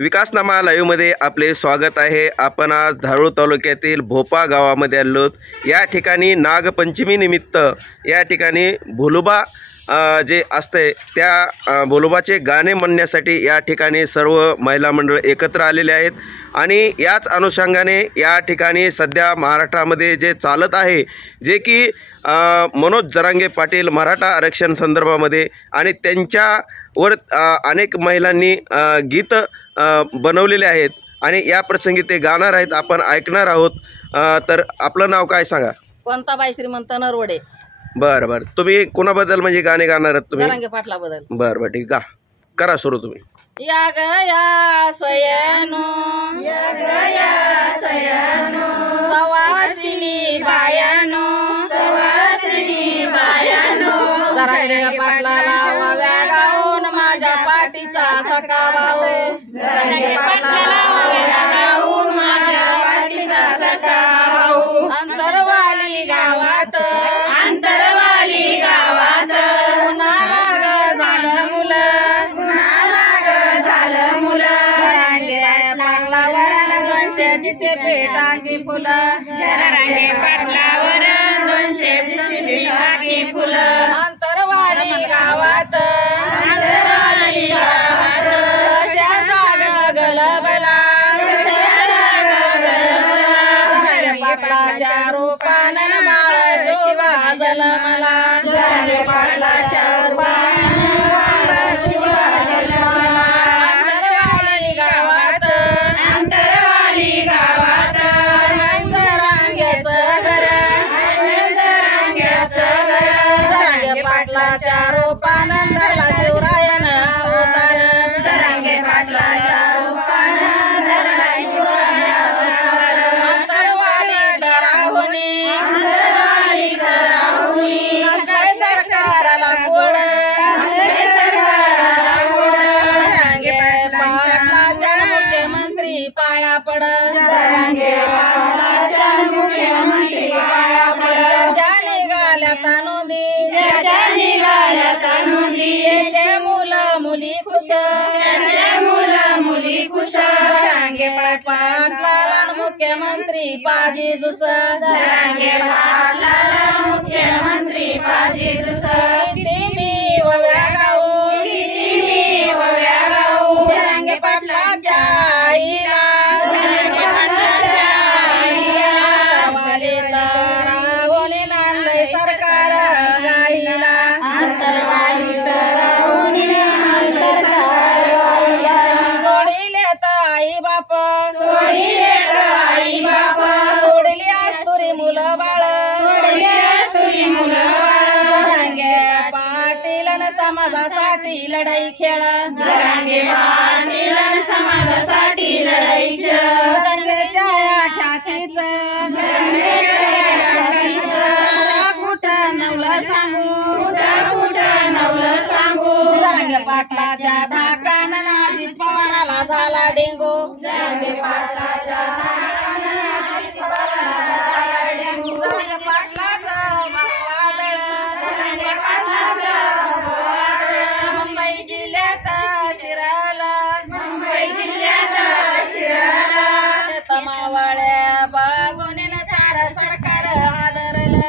विकासनामा लाईव्हमध्ये आपले स्वागत आहे। आपण आज धारूर तालुक्यातील भोपा गावामध्ये आलो आहोत। या ठिकाणी नागपंचमी निमित्त या ठिकाणी भोलुबा जे असते त्या भोलुबाचे गाणे म्हणण्यासाठी या ठिकाणी सर्व महिला मंडळ एकत्र आलेले आहेत आणि याच अनुषंगाने या ठिकाणी सध्या महाराष्ट्रामध्ये जे चालत आहे जे की मनोज जरांगे पाटील मराठा आरक्षण संदर्भामध्ये आणि त्यांच्यावर अनेक महिलांनी गीत बनवलेले आहेत आणि या प्रसंगी ते गाणार आहेत, आपण ऐकणार आहोत। तर आपलं नाव काय सांगा? कोणताबाई श्रीमंत नरवडे। बरं बरं, तुम्ही कोणाबद्दल म्हणजे गाणे गाणार आहात तुम्ही? जरांगे पाटला बद्दल। बरं बरं, ठीक, गा, करा सुरू तुम्ही। या गया सयनो, या गया सयनो, सवासिनी बायानो, सवासिनी बायानो, जरांगे पाटलाला वाव्या गाऊन माझ्या पाठीचा सखा भाऊ, जरांगे पाटलाला वाव्या गाऊन माझ्या पाठीचा सखा भाऊ, अंतरवाली गावात, अंतरवाली गावात, कुणाला ग झालं मुलं, कुणाला ग झालं मुलं, जरांगे पाटलावर 200 जिसे टाकी फुलं, जरांगे पाटलावर 200 जिसे टाकी फुलं, अंतरवाली गावात, अंतरवाली गावात, कशाचा गलबला, कशाचा गलबला, जरांगे पाटलाच्या रूपानं माळ शोभा जलमला, जरांगे पाटलाच्या रूपानं माळ शोभा जलमला, अंतरवाली गावात, अंतरवाली गावात, जरांगेचं घर, जरांगेचं घर, जरांगे पाटलाच्या रूपानं धरला शिवरायानं अवतार, जरांगे पाटलाच्या रूपानं धरला शिवरायानं अवतार, अंतरवाली कराहुनी, अंतरवाली कराहुनी, काय सरकाराला कोड, काय सरकाराला कोड, जरांगे पाटलाच्या मुख्यमंत्री पाया पड, जरांगे पाटलाच्या मुख्यमंत्री पाया पड, त्याच्या निघाल्या तानुदी, त्याच्या निघाल्या तानुदी, त्याचे मुलं मुली खुश, त्याचे मुलं मुली खुश, जरांगे पाटलाला मुख्यमंत्री पाजी जुस, जरांगे पाटलाला मुख्यमंत्री पाजी जुस, किती मी वव्या गाऊ, किती मी वव्या गाऊ, जरांगे पाटलाच्या आईला, जरांगे पाटलाच्या आईला, अंतरवाली तरावली नांदय सरकार गाईला, अंतरवाली तरावली नांदय सरकार गाईला, सोडिले तर आई बाप, सोडिले तर आई बाप, सोडली आस्तुरी मुलं बाळ, सोडली आस्तुरी मुलं बाळ, जरांगे पाटीलन समाजासाठी लढाई खेळ, जरांगे पाटीलन समाजासाठी लढाई खेळ, जरांगेच्या या ख्यातीचं, जरांगेच्या ख्यातीचं कुठं नवलं सांगू, कुठं नवलं सांगू, जरांगे पाटलाच्या धाकानं अजित पवाराला झाला डेंगू, जरांगे पाटलाच्या धाकानं अजित पवाराला झाला डेंगू, जरांगे पाटलाचं वादळ, जरांगे पाटलाचं वादळ, मुंबई जिल्ह्यात शिराला, मुंबई जिल्ह्यात शिराला, तमावळ्या बघून सारं सरकार हादरलं,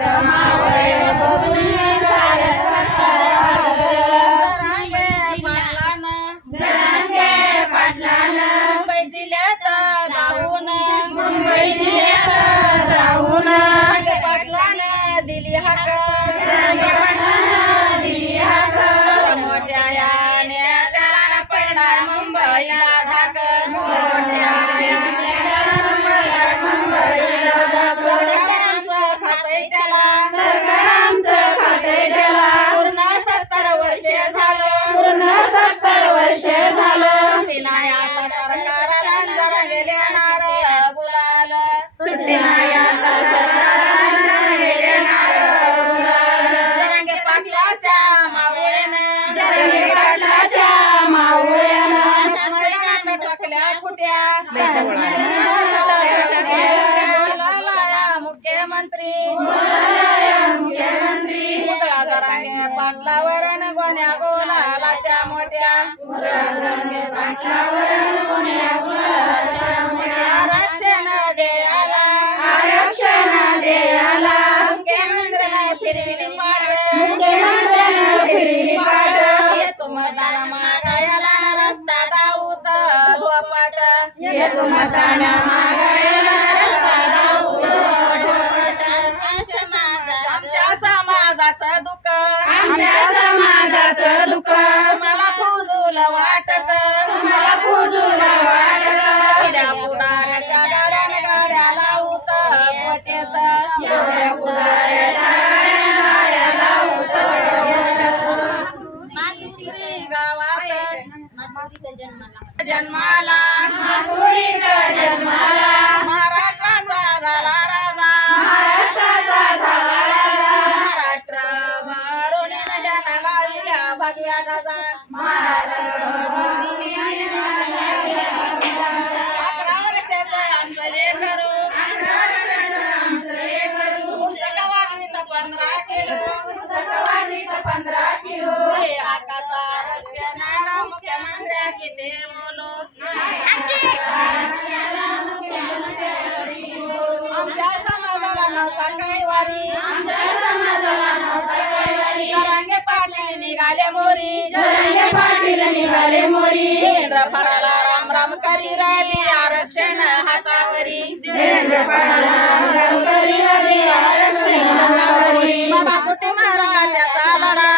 तमावळ्या बघून सारं सरकार हादरलं, जरांगे पाटलानं, जरांगे पाटलानं मुंबई जिल्ह्यात जाऊन, मुंबई जिल्ह्यात जाऊन, जरांगे पाटलानं दिली हाक, जरांगे पाटलानं दिली हाक, मोठ्या या नेत्याला पडलाय मुंबईला धाक, मोठ्या या नेत्याला पडलाय मुंबईला धाक, सरकारांचं खातंय त्याला, सरकारांचं खातंय त्याला, पूर्ण 70 वर्षे झालं, पूर्ण 70 वर्षे झालं, सुट्टी नाही आता सरकाराला, जरांगे येणार गुलाल, सुट्टी नाही आता सरकाराला, जरांगे येणार गुलाल, जरांगे पाटलाच्या मावळेनं, जरांगे पाटलाच्या मावळेनं, मैदानात टाकल्या फुट्या, बोलायला मुख्यमंत्री, बोलायला मुख्यमंत्री पुतळा जरांगे पाटलावर गोण्या गोलालाच्या मोठ्या आरक्षण द्याला मुख्यमंत्र्याने फिरविली पाट येतो मतदान मागायला रस्ता दाऊत ढोपाट आमच्या समाजाचं दुःख तुम्हाला फुजूल वाटत एवढ्या पुढाऱ्याच्या गाड्या लावूत पोटेत गावात जन्माला महाराष्ट्राचा झाला राजा महाराष्ट्र भरून नद्यानं लाविल्या भगव्या ध्वजा 11 वर्षाचं आमचं लेकरू पुस्तक वागवीत 15 किलो हे हक्काचं आरक्षण मुख्यमंत्र्या किती बोलू आमच्या समाजाला नव्हता काही वारी जरांगे पाटील निघाले मोरी देवेंद्र फडाला राम राम करी राहिली आरक्षण हातावरी बाबा कुठे मराठ्याचा लढा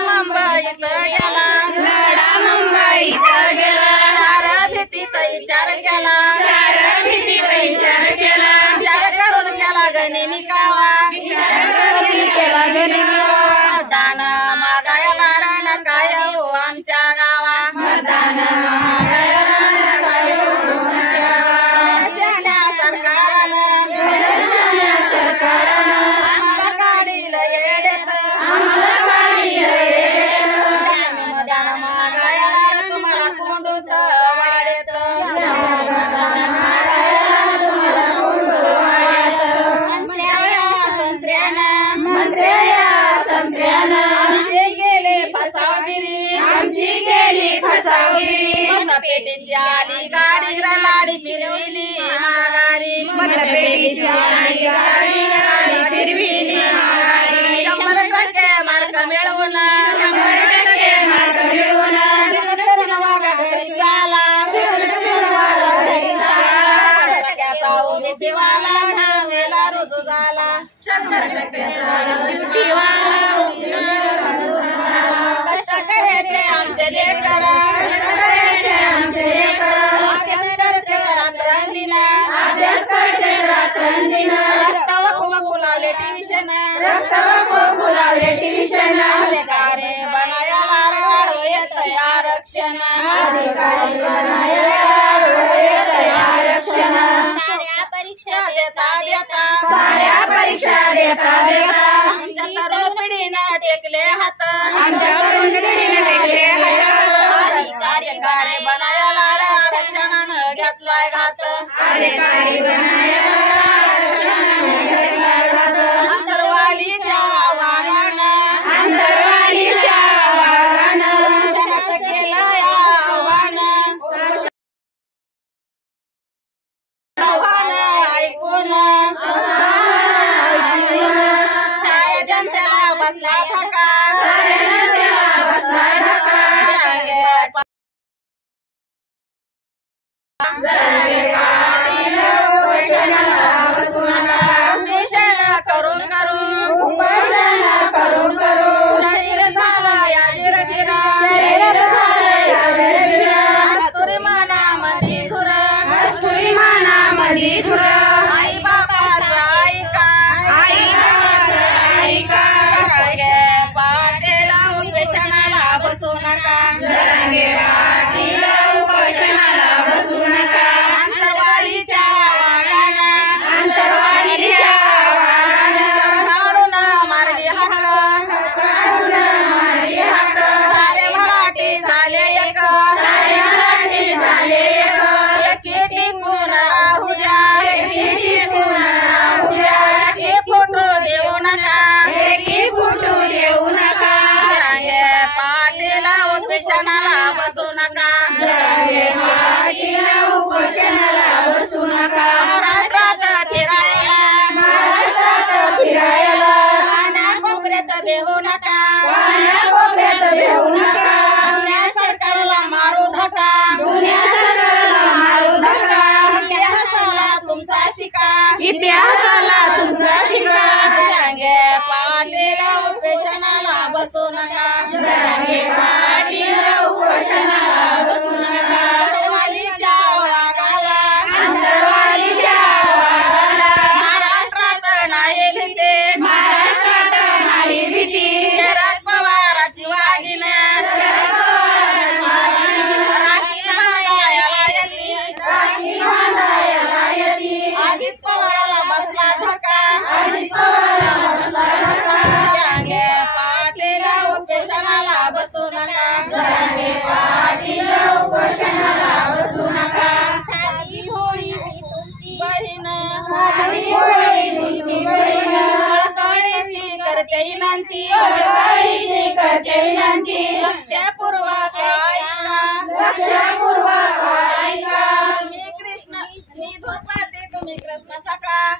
मुंबईत गेला सारा भीतीत विचार करून केला गणिमी कावा मतदान मागायला रण काय आमच्या गावा शहाण्या सरकारानं आम्हाला काढील येडेत मतदान मागायला तुम्हाला कोंडूत वाडेत आमची गेली फसावगिरी मतपेटीची आली गाडी लाडी फिरविली माघारी 100% मार्क मिळवून फिरून वागा घरी चाला टक्क्याचा ओबीसी वाला जनतेला रुजू झाला 100% कष्ट करायचे आमचे लेकर अभ्यास करते रात्रंदिन रक्त वखू लावले टिव्हिशन अधिकारी बनायला वाढव येत आरक्षण साऱ्या परीक्षा देता आमच्या तरुण पिढीनं टेकले हात अधिकारी बनायला आरक्षणानं घेतलाय घात अंतरवालीच्या वागानं शहरात केलंय आव्हान ऐकून साऱ्या जनतेला बसला धक्का जरांगे पाटील शिका इतिहासाला तुमचा शिका जरांगे पाटील उपेशनाला बसू नका जरांगे पाटील उपोषणाला बसू नका अंतरवालीच्या वाघाला अंतरवालीच्या वाघाला महाराष्ट्रात नाही भीती महाराष्ट्रात नाही भीती शरद पवाराची वाघीण शरद पवारांची राखी बांधायला येते राखी बांधायला येते अजित पवाराला बसला धक्का अजित पवारांना बसला धक्का जरांगे पाटील उपेशनाला बसू नका जरांगे पाटील उपोषणाला बसू नका साधी होळी तुमची बहीण साधी होळी तुमची बहीण कळकळीची करते विनंती कळकळीची करते विनंती लक्षपूर्वक ऐका लक्षपूर्वक ऐका तुम्ही कृष्ण मी धुरपती तुम्ही कृष्ण सखा